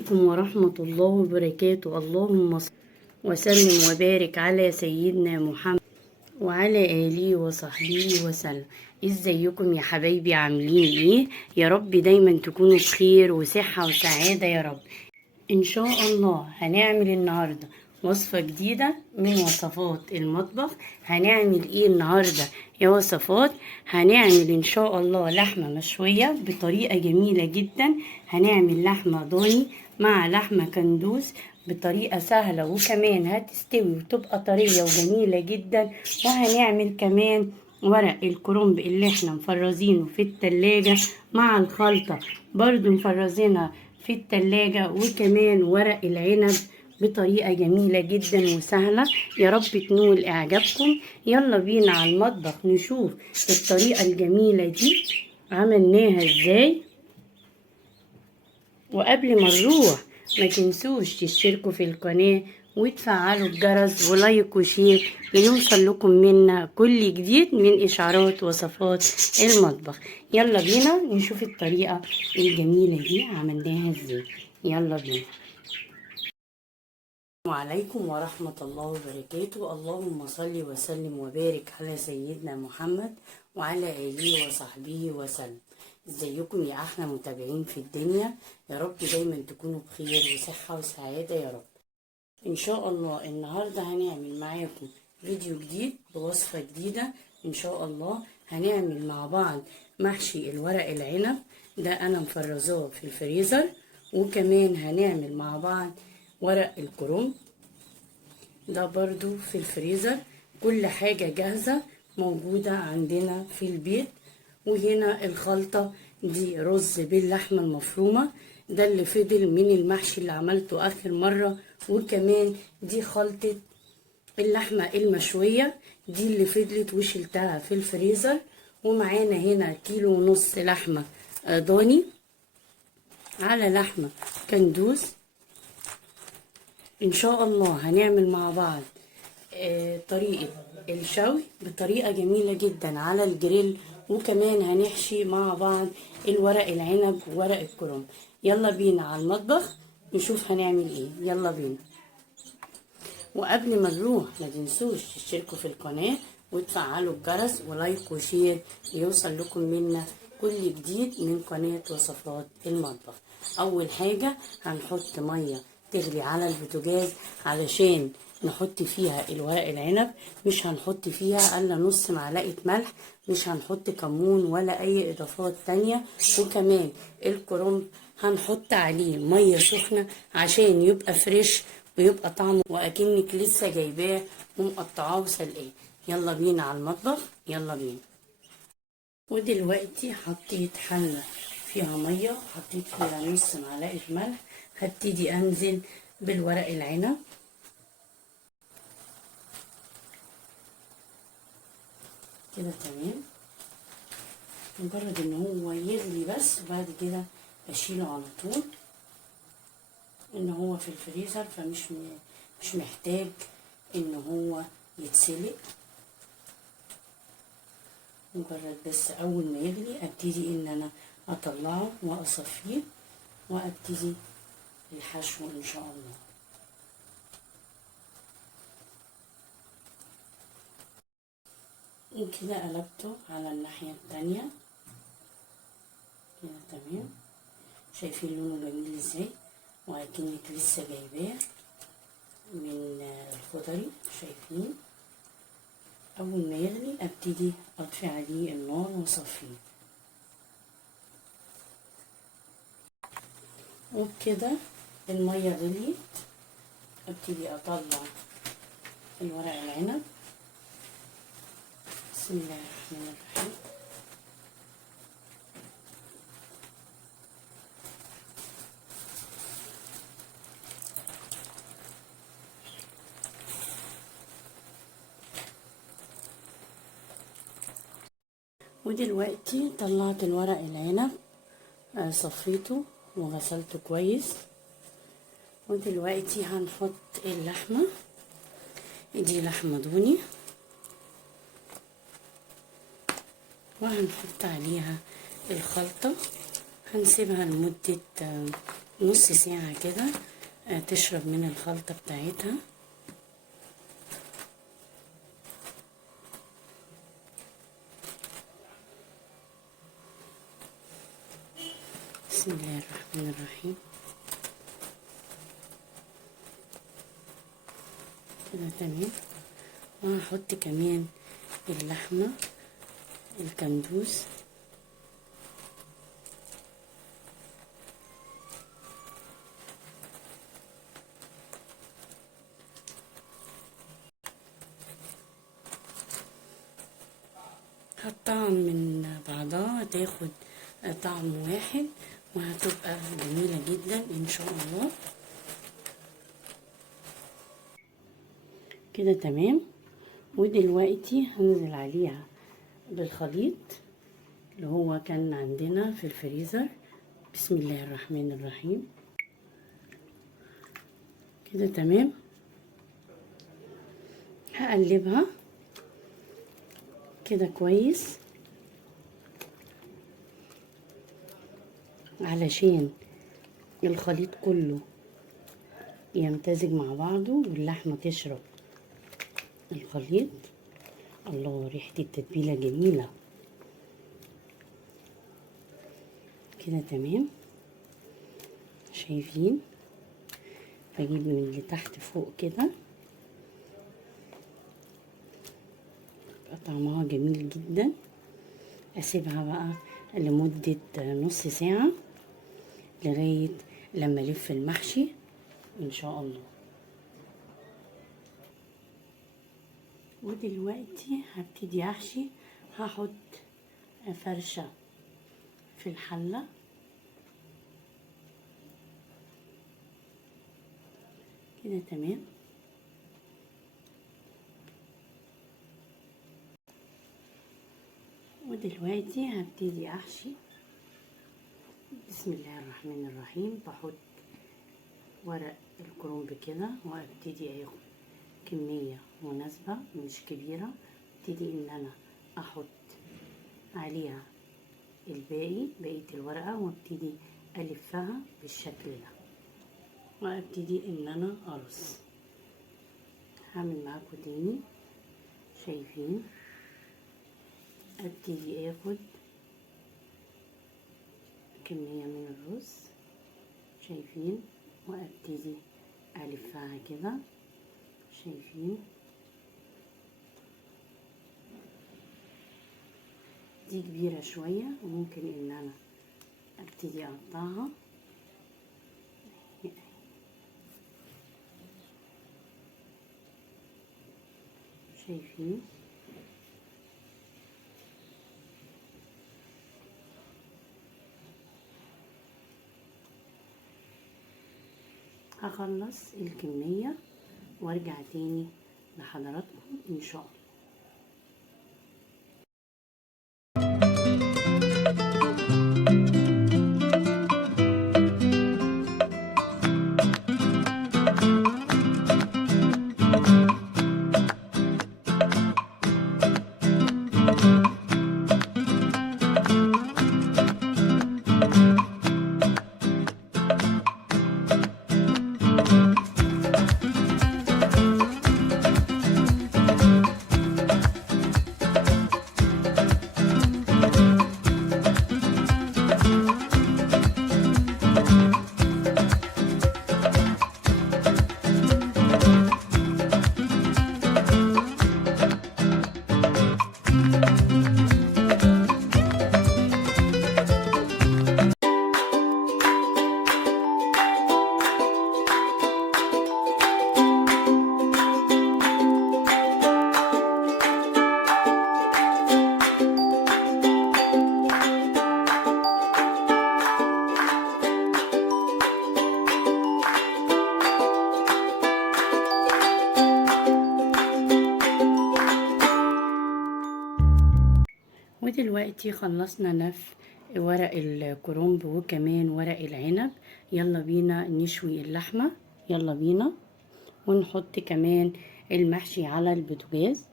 عليكم ورحمة الله وبركاته. اللهم صل وسلم وبارك على سيدنا محمد وعلى آله وصحبه وسلم. ازيكم يا حبايبي؟ عاملين ايه؟ يا رب دايما تكونوا بخير وصحة وسعادة يا رب. ان شاء الله هنعمل النهاردة وصفة جديدة من وصفات المطبخ. هنعمل ايه النهاردة يا وصفات؟ هنعمل ان شاء الله لحمة مشوية بطريقة جميلة جدا. هنعمل لحمة ضاني مع لحمة كندوز بطريقة سهلة، وكمان هتستوي وتبقى طرية وجميلة جدا. وهنعمل كمان ورق الكرنب اللي احنا مفرزينه في التلاجة مع الخلطة برضو مفرزينها في التلاجة، وكمان ورق العنب بطريقة جميلة جدا وسهلة. يا رب تنول اعجابكم. يلا بينا على المطبخ نشوف الطريقة الجميلة دي عملناها ازاي. وقبل ما نروح ما تنسوش تشتركوا في القناة وتفعلوا الجرس ولايك وشير ليوصل لكم منا كل جديد من إشعارات وصفات المطبخ. يلا بينا نشوف الطريقة الجميلة دي عملناها ازاي. يلا بينا. السلام عليكم ورحمة الله وبركاته. اللهم صل وسلم وبارك على سيدنا محمد وعلى آله وصحبه وسلم. ازيكم يا احلى متابعين في الدنيا؟ يا رب دايما تكونوا بخير وصحة وسعادة يا رب. ان شاء الله النهاردة هنعمل معاكم فيديو جديد بوصفة جديدة. ان شاء الله هنعمل مع بعض محشي الورق العنب، ده انا مفرزاه في الفريزر. وكمان هنعمل مع بعض ورق الكرنب، ده برضو في الفريزر. كل حاجة جاهزة موجودة عندنا في البيت. وهنا الخلطة دي رز باللحمة المفرومة، ده اللي فضل من المحشي اللي عملته آخر مرة. وكمان دي خلطة اللحمة المشوية، دي اللي فضلت وشلتها في الفريزر. ومعانا هنا 1.5 كيلو لحمة ضاني على لحمة كندوز. ان شاء الله هنعمل مع بعض طريقة الشوي بطريقة جميلة جدا على الجريل. وكمان هنحشي مع بعض الورق العنب وورق الكرنب. يلا بينا على المطبخ نشوف هنعمل ايه. يلا بينا. وقبل ما نروح ما تنسوش تشتركوا في القناة وتفعلوا الجرس ولايك وشير ليوصل لكم منا كل جديد من قناة وصفات المطبخ. اول حاجة هنحط مية تغلي على البوتاجاز علشان نحط فيها الورق العنب. مش هنحط فيها الا نص معلقة ملح، مش هنحط كمون ولا اي اضافات تانية. وكمان الكرنب هنحط عليه مية سخنة عشان يبقى فريش ويبقى طعمه واكنك لسه جايباه ومقطعاه وسلقاه. يلا بينا على المطبخ. يلا بينا. ودلوقتي حطيت حلة فيها مية، حطيت فيها نص معلقة ملح. هبتدي انزل بالورق العنب كده تمام. مجرد ان هو يغلي بس، وبعد كده اشيله على طول. ان هو في الفريزر مش محتاج ان هو يتسلق. مجرد بس اول ما يغلي ابتدي ان انا اطلعه واصفيه وابتدي الحشو ان شاء الله. وكده قلبته على الناحية التانية كده تمام. شايفين لونه جميل ازاي وأكنك لسه جايباه من الخضري. شايفين؟ اول ما يغلي ابتدي اطفي عليه النار واصفيه. وبكده المية غليت ابتدي اطلع الورق العنب. بسم الله الرحمن الرحيم. ودلوقتي طلعت الورق العنب، صفيته وغسلته كويس. ودلوقتي هنحط اللحمة، دي لحمة ضاني، وهنحط عليها الخلطة. هنسيبها لمدة نص ساعة كده تشرب من الخلطة بتاعتها. بسم الله الرحمن الرحيم. كده تمام. وهحط كمان اللحمة الكندوز. هتطعم من بعضها، تاخد طعم واحد وهتبقى جميلة جدا ان شاء الله. كده تمام. ودلوقتي هنزل عليها بالخليط اللي هو كان عندنا في الفريزر. بسم الله الرحمن الرحيم. كده تمام. هقلبها كده كويس علشان الخليط كله يمتزج مع بعضه واللحمة تشرب الخليط. الله، ريحة التتبيلة جميلة. كده تمام. شايفين؟ بجيب من اللي تحت فوق كده، طعمها جميل جدا. اسيبها بقى لمدة نص ساعة لغاية لما الف المحشي ان شاء الله. ودلوقتي هبتدي احشي. هحط فرشة في الحلة. كده تمام. ودلوقتي هبتدي احشي. بسم الله الرحمن الرحيم. بحط ورق الكرنب كده وابتدي اخد كمية مناسبة مش كبيرة. ابتدي ان انا احط عليها بقية الورقة وابتدي الفها بالشكل ده وابتدي ان انا ارص. هعمل معاكم تاني. شايفين؟ ابتدي اخد كمية من الرز. شايفين؟ وابتدي الفها كده. شايفين؟ دي كبيرة شوية وممكن ان انا ابتدي اقطعها. شايفين؟ هخلص الكمية وارجع تاني لحضراتكم ان شاء الله. ودلوقتي خلصنا نف ورق الكرنب وكمان ورق العنب. يلا بينا نشوي اللحمة. يلا بينا. ونحط كمان المحشي على البوتاجاز.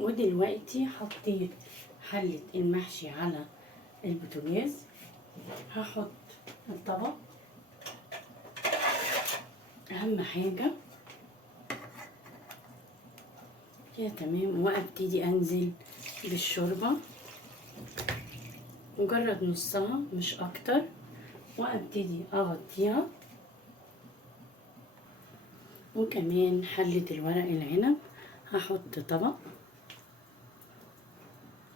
ودلوقتي حطيت حلة المحشي على البوتاجاز. هحط الطبق اهم حاجه كده تمام. وابتدي انزل بالشوربه مجرد نصها مش اكتر، وابتدي اغطيها. وكمان حلة الورق العنب هحط طبق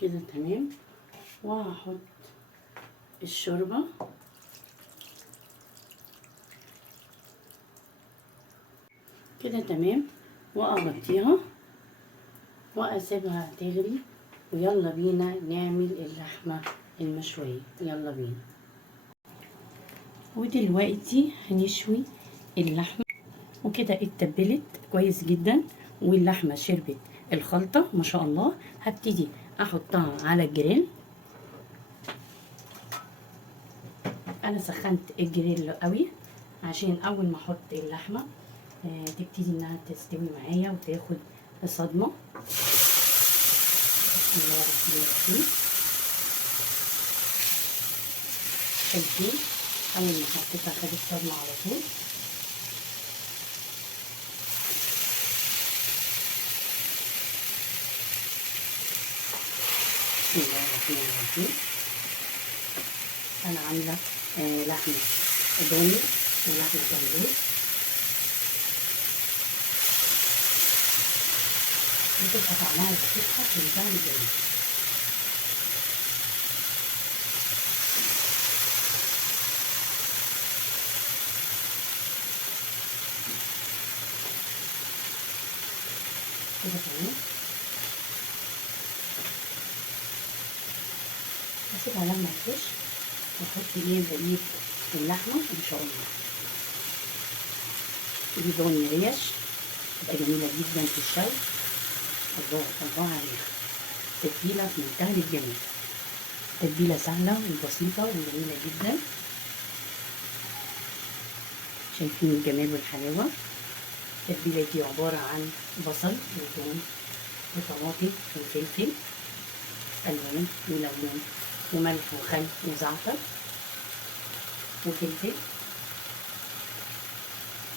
كده تمام، وهحط الشوربة كده تمام، واغطيها واسيبها تغلي. ويلا بينا نعمل اللحمة المشوية، يلا بينا. ودلوقتي هنشوي اللحمة، وكده اتبلت كويس جدا واللحمة شربت الخلطة ما شاء الله. هبتدي احطها على الجريل. انا سخنت الجريل قوي عشان اول ما احط اللحمة تبتدي انها تستوي معايا وتاخد صدمة. بسم الله الرحمن الرحيم. شايفين اول ما حطيتها خدت صدمة على طول. بسم الله الرحمن الرحيم. انا عامله لحمه ضاني ولحمه تندور، بتبقى طعمها وتفتحها في ميزان الجميل. كده تمام. هسيبها لما تخش واحط بقيه اللحمه ان شاء الله. دي ضاني ريش تبقى جميله جدا في الشوي. الله الله عليها، تتبيله في منتهى الجمال، تتبيله سهله وبسيطه وجميله جدا. شايفين الجمال والحلاوه. التتبيله دي عباره عن بصل وثوم وطماطم وفلفل الوان وليمون وملح وخل وزعتر وفلفل،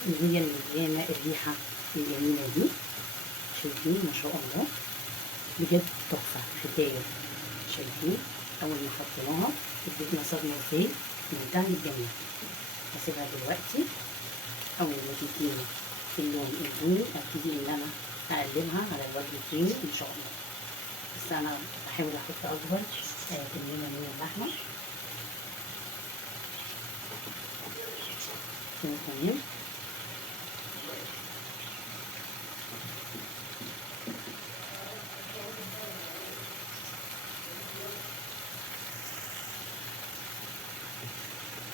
وهي اللي مديانه الريحه الجميله دي. شايفين ما شاء الله بجد تحفه حكايه. شايفين اول ما حطيناها ادتنا صدمه ازاي في منتهى الجمال. هسيبها دلوقتي. اول ما تديني اللون البني ابتدي ان انا اقلبها على الوجه التاني ان شاء الله. بس انا بحاول احط اكبر كميه من اللحمه كده تمام.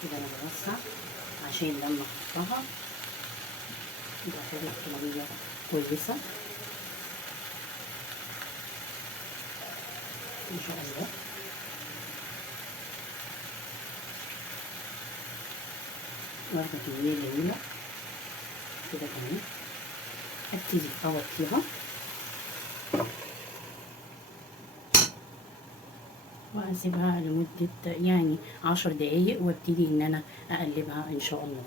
كده انا بوسع عشان لما احطها يبقى خدت كميه كويسه ان شاء الله. واخده كميه جميله كده تمام. ابتدي اغطيها واسيبها لمده يعني 10 دقايق وابتدي ان انا اقلبها ان شاء الله.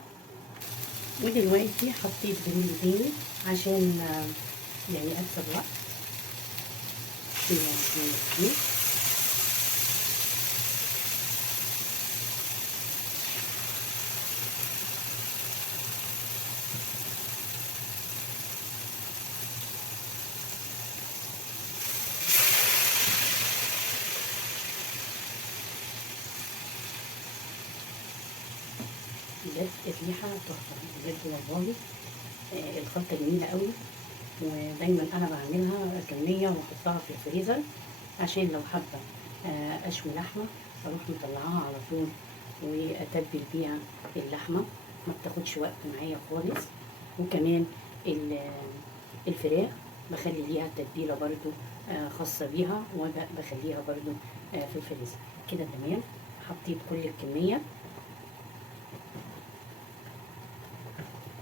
ودلوقتي حطيت جريل تاني عشان يعني اكسب وقت. بجد الريحه تحفه بجد والله. الخلطه جميله قوي، ودايما انا بعملها كميه واحطها في الفريزر عشان لو حابه اشوي لحمه اروح مطلعاها على طول واتبل بيها اللحمه، ما بتاخدش وقت معايا خالص. وكمان الفراخ بخلي ليها تتبيله برضو خاصه بيها وبخليها برضو في الفريزر. كده تمام. حطيت كل الكميه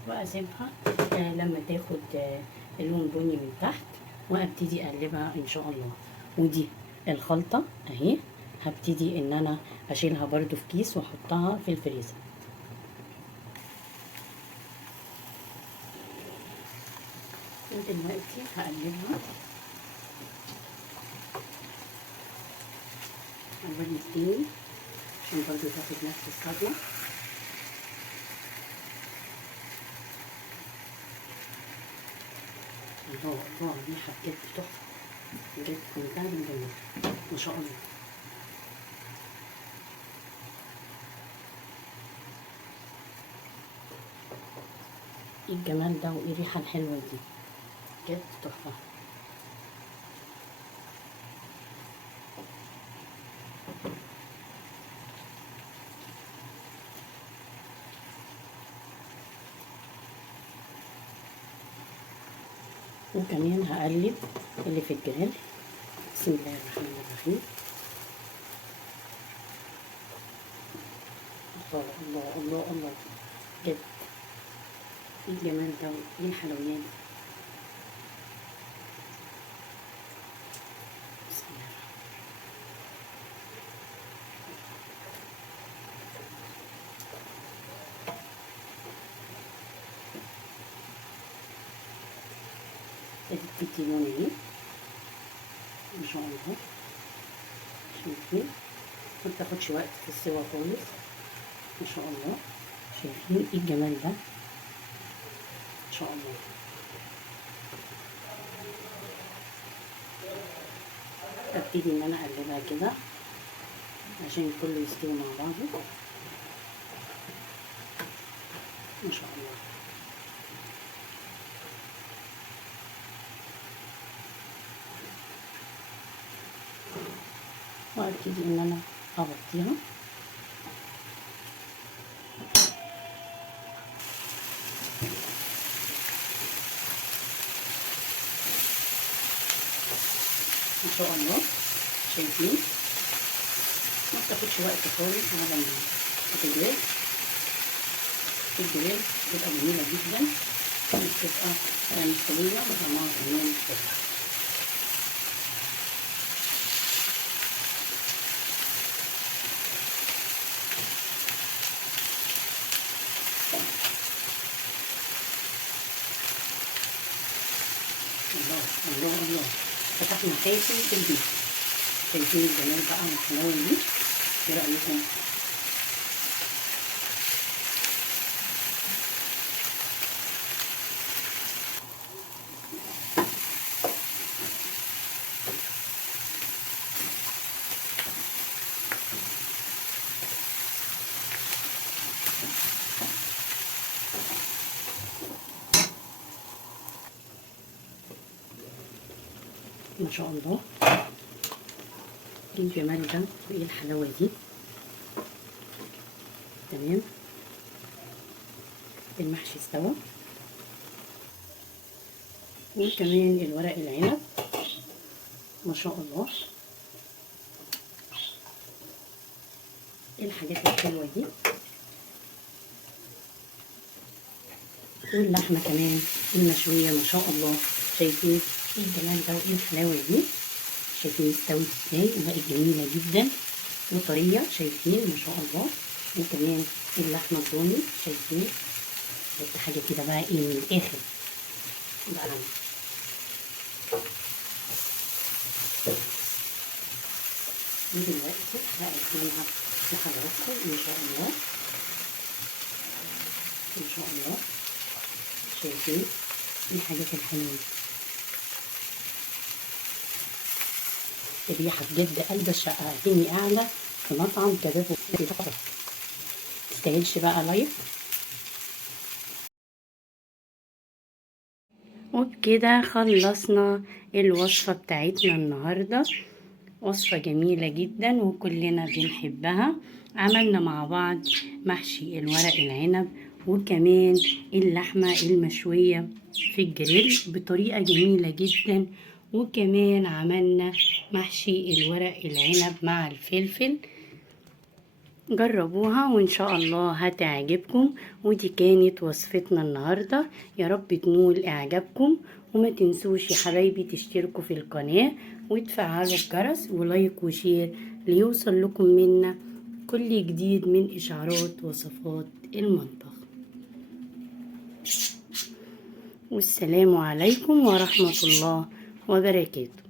واسيبها لما تاخد اللون بني من تحت وابتدي اقلبها ان شاء الله. ودي الخلطه اهي، هبتدي ان انا اشيلها برضو في كيس واحطها في الفريزر. ودلوقتي هقلبها عشان يستوي، عشان برضه تاخد نفس الصدمة. الله ريحة بجد تحفة بجد، منتهى الجمال ما شاء الله. ايه الجمال ده وايه الريحة الحلوة دي بجد تحفة. وكمان هقلب اللي في الجريل. بسم الله الرحمن الرحيم. الله الله الله الله بجد، ايه الجمال ده وايه الحلويات دي. بسم الله اديتي لون اهي ما شاء الله. شايفين ما بتاخدش وقت في السوا خالص ما شاء الله. شايفين ايه الجمال ده ما شاء الله. ابتدي ان انا اقلبها كده عشان كله يستوي مع بعضه ما شاء الله. وابتدي ان انا اغطيها ما شاء الله. شايفين ما بتاخدش وقت خالص على ما تتجرد. الجريل بتبقى جميلة جدا وبتبقى مستوية وطعمها كمان حلو. الله الله الله، فتحنا حياتي في البيت. شايفين الجمال بقى والحلاوة دي، ايه رأيكم؟ ما شاء الله، ايه الجمال ده وايه الحلاوة دي. تمام، المحشي استوى وكمان الورق العنب ما شاء الله. ايه الحاجات الحلوة دي، واللحمة كمان المشوية ما شاء الله. شايفين ايه الجمال ده وايه الحلاوة دي. شايفين استوت ازاي وبقت جميلة جدا وطرية. شايفين ما شاء الله. وكمان اللحمة الضاني شايفين حتى حاجة كده بقى ايه من الاخر بقى. ودلوقتي هقدمها لحضراتكم ان شاء الله ان شاء الله. شايفين ايه الحاجات الحلوة دي، الريحة بجد قلب الشقة كأني قاعدة في مطعم كباب وكده. متستاهلش بقى لايك. وبكده خلصنا الوصفة بتاعتنا النهاردة، وصفة جميلة جدا وكلنا بنحبها. عملنا مع بعض محشي الورق العنب وكمان اللحمة المشوية في الجريل بطريقة جميلة جدا، وكمان عملنا محشي الورق العنب مع الفلفل. جربوها وان شاء الله هتعجبكم. ودي كانت وصفتنا النهاردة، يا رب تنول اعجابكم. وما تنسوش يا حبايبي تشتركوا في القناة وتفعلوا الجرس ولايك وشير ليوصل لكم منا كل جديد من اشعارات وصفات المطبخ. والسلام عليكم ورحمة الله وبركاته.